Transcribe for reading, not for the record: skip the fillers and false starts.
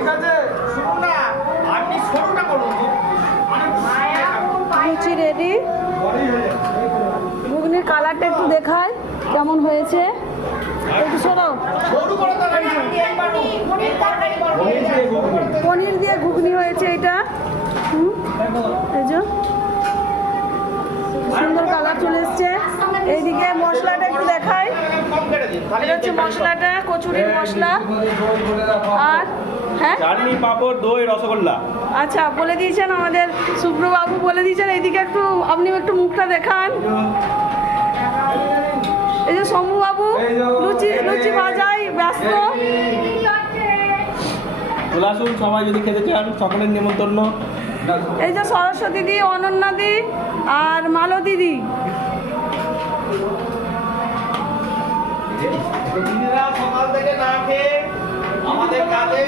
ঠিক আছে, শুনুন না, আপনি শুরুটা করুন। লুচি রেডি। ঘুগনির কালারটা একটু দেখায় কেমন হয়েছে, একটু সরাও। পনির দিয়ে ঘুগনি হয়েছে এটা। এই যে সুন্দর কালার চলে এসছে। এইদিকে মশলাটা একটু দেখায়। এটা হচ্ছে মশলাটা, কচুরির মশলা। আর হ্যাঁ, চাটনি, পাঁপড়, দই, রসগোল্লা। আচ্ছা বলে দিয়েছেন আমাদের সুব্রবাবু, বলে দিয়েছেন। এইদিকে একটু আপনি একটু মুখটা দেখান। এই যে শম্ভুবাবু লুচি লুচি ভাজাই ব্যস্ত। চলে আসুন সবাই যদি খেতে চান, সকলের নিমন্ত্রণ। এই যে সরস্বতী দি, অনন্যা দি আর মালতী দি। দিদিরা সকাল থেকে না খেয়ে আমাদের কাজে